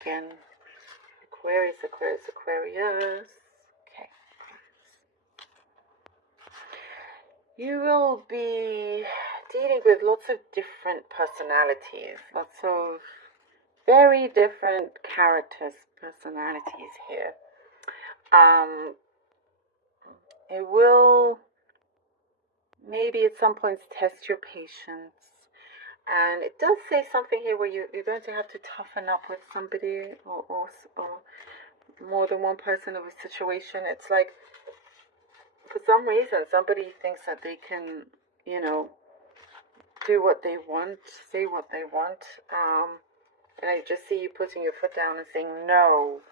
Again, Aquarius, Aquarius, Aquarius. Okay. You will be dealing with lots of different personalities, lots of very different characters, personalities here. It will maybe at some points test your patience. And it does say something here where you're going to have to toughen up with somebody or more than one person of a situation. It's like, for some reason, somebody thinks that they can, do what they want, say what they want. And I just see you putting your foot down and saying, no,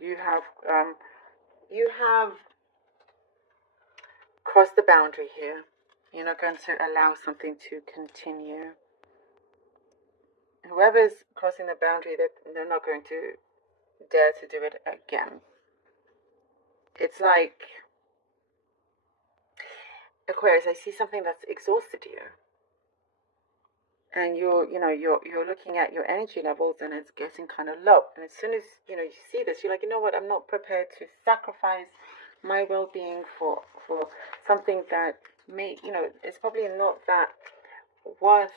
you have crossed the boundary here. You're not going to allow something to continue. Whoever's crossing the boundary, they're not going to dare to do it again. It's like, Aquarius, I see something that's exhausted you. And you're looking at your energy levels and it's getting kind of low. And as soon as, you see this, you're like, you know what, I'm not prepared to sacrifice my well-being for something that may, it's probably not that worth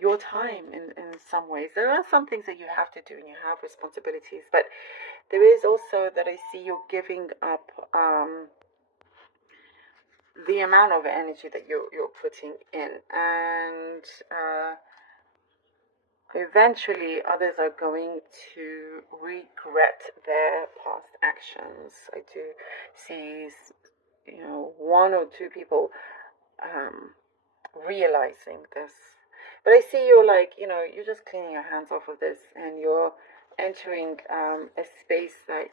your time in some ways. There are some things that you have to do and you have responsibilities, but there is also that I see you're giving up the amount of energy that you're putting in, and eventually others are going to regret their past actions. I do see one or two people realizing this, but I see you're like, you're just cleaning your hands off of this and you're entering a space that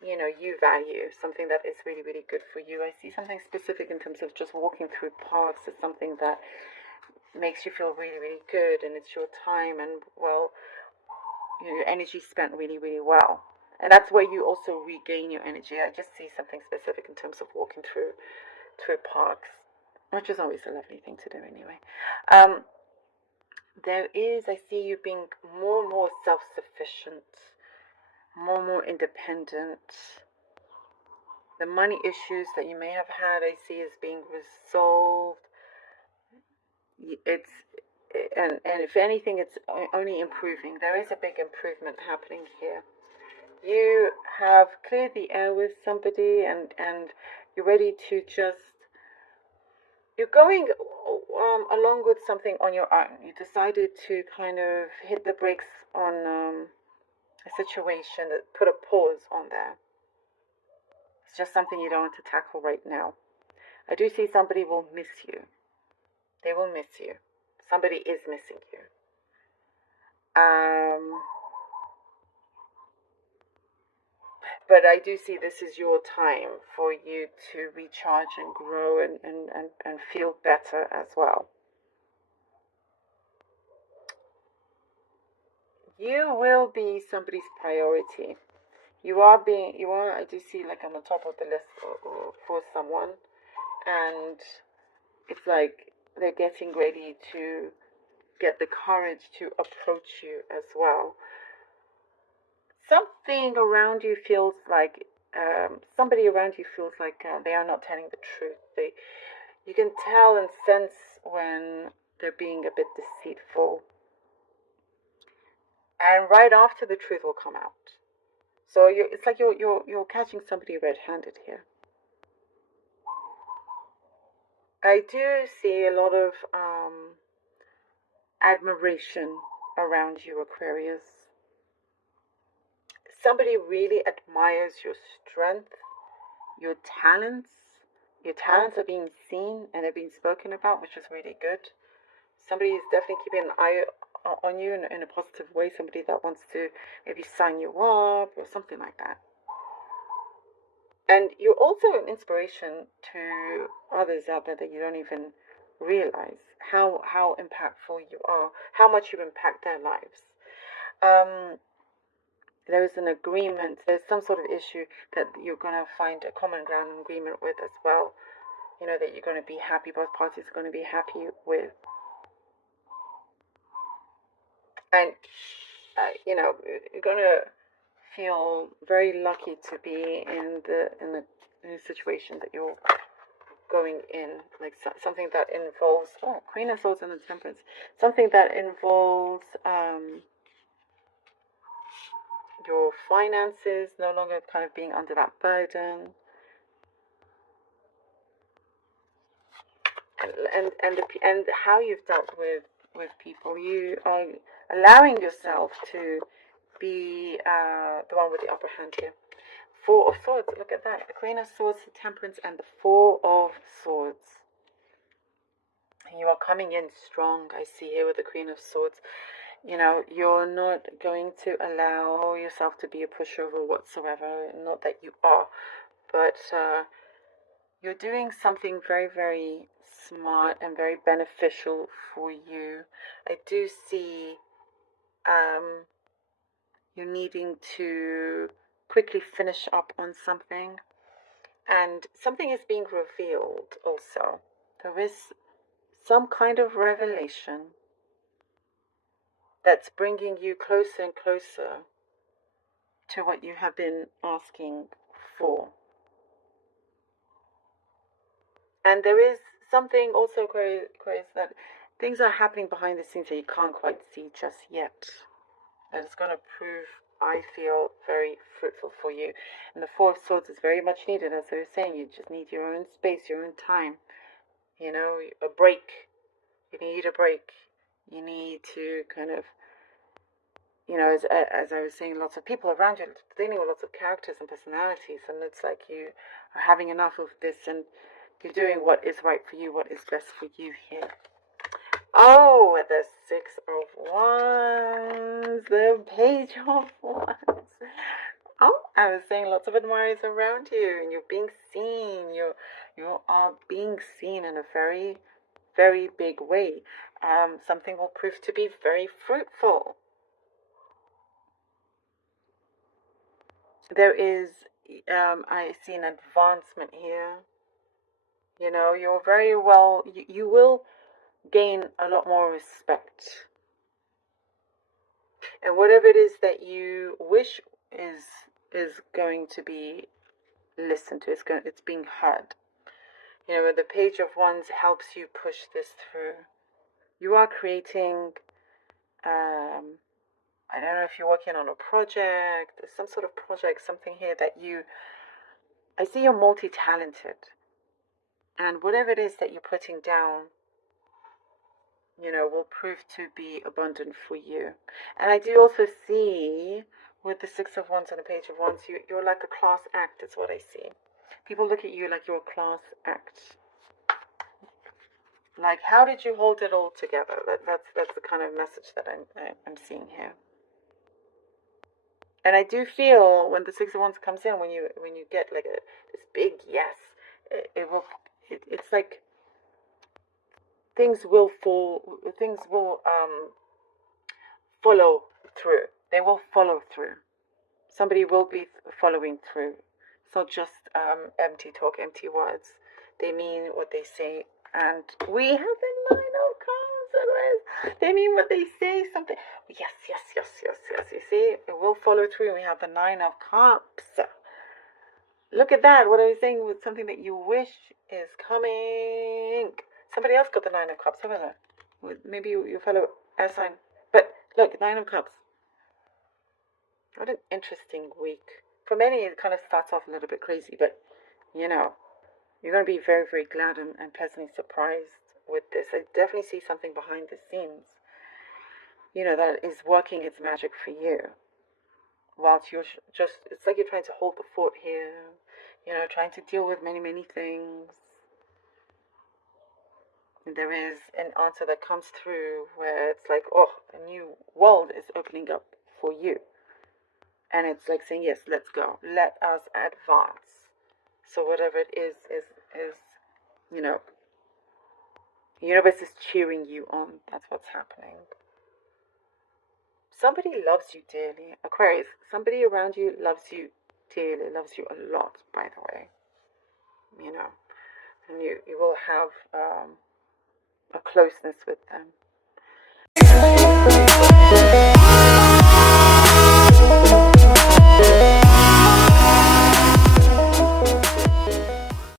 you value, something that is really, really good for you. I see something specific in terms of just walking through parks. It's something that makes you feel really, really good, and it's your time, and well, your energy spent really, really well. And that's where you also regain your energy. I just see something specific in terms of walking through parks, which is always a lovely thing to do anyway. I see you being more and more self-sufficient, more and more independent. The money issues that you may have had, I see as being resolved. And if anything, it's only improving. There is a big improvement happening here. You have cleared the air with somebody, and you're ready to you're going along with something on your own. You decided to kind of hit the brakes on a situation, that put a pause on there. It's just something you don't want to tackle right now. I do see somebody will miss you. They will miss you. Somebody is missing you. But I do see this is your time for you to recharge and grow and feel better as well. You will be somebody's priority. I do see like on the top of the list for someone, and it's like they're getting ready to get the courage to approach you as well. Something around you feels like somebody around you feels like they are not telling the truth. You can tell and sense when they're being a bit deceitful, and right after the truth will come out. So it's like you're catching somebody red-handed here. I do see a lot of admiration around you, Aquarius. Somebody really admires your strength, your talents. Your talents are being seen and they're being spoken about, which is really good. Somebody is definitely keeping an eye on you in a positive way. Somebody that wants to maybe sign you up or something like that. And you're also an inspiration to others out there that you don't even realize how impactful you are, how much you impact their lives. There is an agreement, there's some sort of issue that you're going to find a common ground and agreement with as well. That you're going to be happy, both parties are going to be happy with. And you're gonna feel very lucky to be in a situation that you're going in, like something that involves Queen of Swords and the Temperance, something that involves your finances, no longer kind of being under that burden, and how you've dealt with people. You are allowing yourself to be the one with the upper hand here. Four of Swords, look at that. The Queen of Swords, the Temperance, and the Four of Swords. You are coming in strong, I see here with the Queen of Swords. You're not going to allow yourself to be a pushover whatsoever. Not that you are, but you're doing something very, very smart and very beneficial for you. I do see you needing to quickly finish up on something, and something is being revealed also. There is some kind of revelation that's bringing you closer and closer to what you have been asking for. And there is something also, Aquarius, that things are happening behind the scenes that you can't quite see just yet. That is going to prove, I feel, very fruitful for you. And the Four of Swords is very much needed, as I was saying. You just need your own space, your own time. A break. You need a break. You need to kind of, as I was saying, lots of people around you dealing with lots of characters and personalities, and it's like you are having enough of this, and you're doing what is right for you, what is best for you here. Oh, the Six of Wands, the Page of Wands. Oh, I was saying lots of admirers around you, and you're being seen. You are being seen in a very, very big way. Something will prove to be very fruitful. There is, I see an advancement here. You're very well, you will gain a lot more respect. And whatever it is that you wish is going to be listened to, it's being heard. The Page of Wands helps you push this through. You are creating, I don't know if you're working on a project, there's some sort of project, something here that I see you're multi-talented. And whatever it is that you're putting down, will prove to be abundant for you. And I do also see, with the Six of Wands and the Page of Wands, you're like a class act, is what I see. People look at you like you're a class act. Like, how did you hold it all together? That's the kind of message that I'm seeing here. And I do feel when the Six of Wands comes in, when you get like this big yes, it's like things will follow through. They will follow through. Somebody will be following through. It's not just empty talk, empty words. They mean what they say. And we have the Nine of Cups. They mean what they say. Something. Yes. You see, it will follow through. We have the Nine of Cups. Look at that. What I was saying was something that you wish is coming. Somebody else got the Nine of Cups. Who was it? Maybe your fellow air sign. But look, Nine of Cups. What an interesting week. For many, it kind of starts off a little bit crazy, but you're going to be very, very glad and pleasantly surprised with this. I definitely see something behind the scenes, that is working its magic for you. Whilst you're it's like you're trying to hold the fort here, trying to deal with many, many things. There is an answer that comes through where it's like, a new world is opening up for you. And it's like saying, yes, let's go. Let us advance. So whatever it is, the universe is cheering you on. That's what's happening. Somebody loves you dearly. Aquarius, somebody around you loves you dearly, loves you a lot, by the way. And you will have a closeness with them.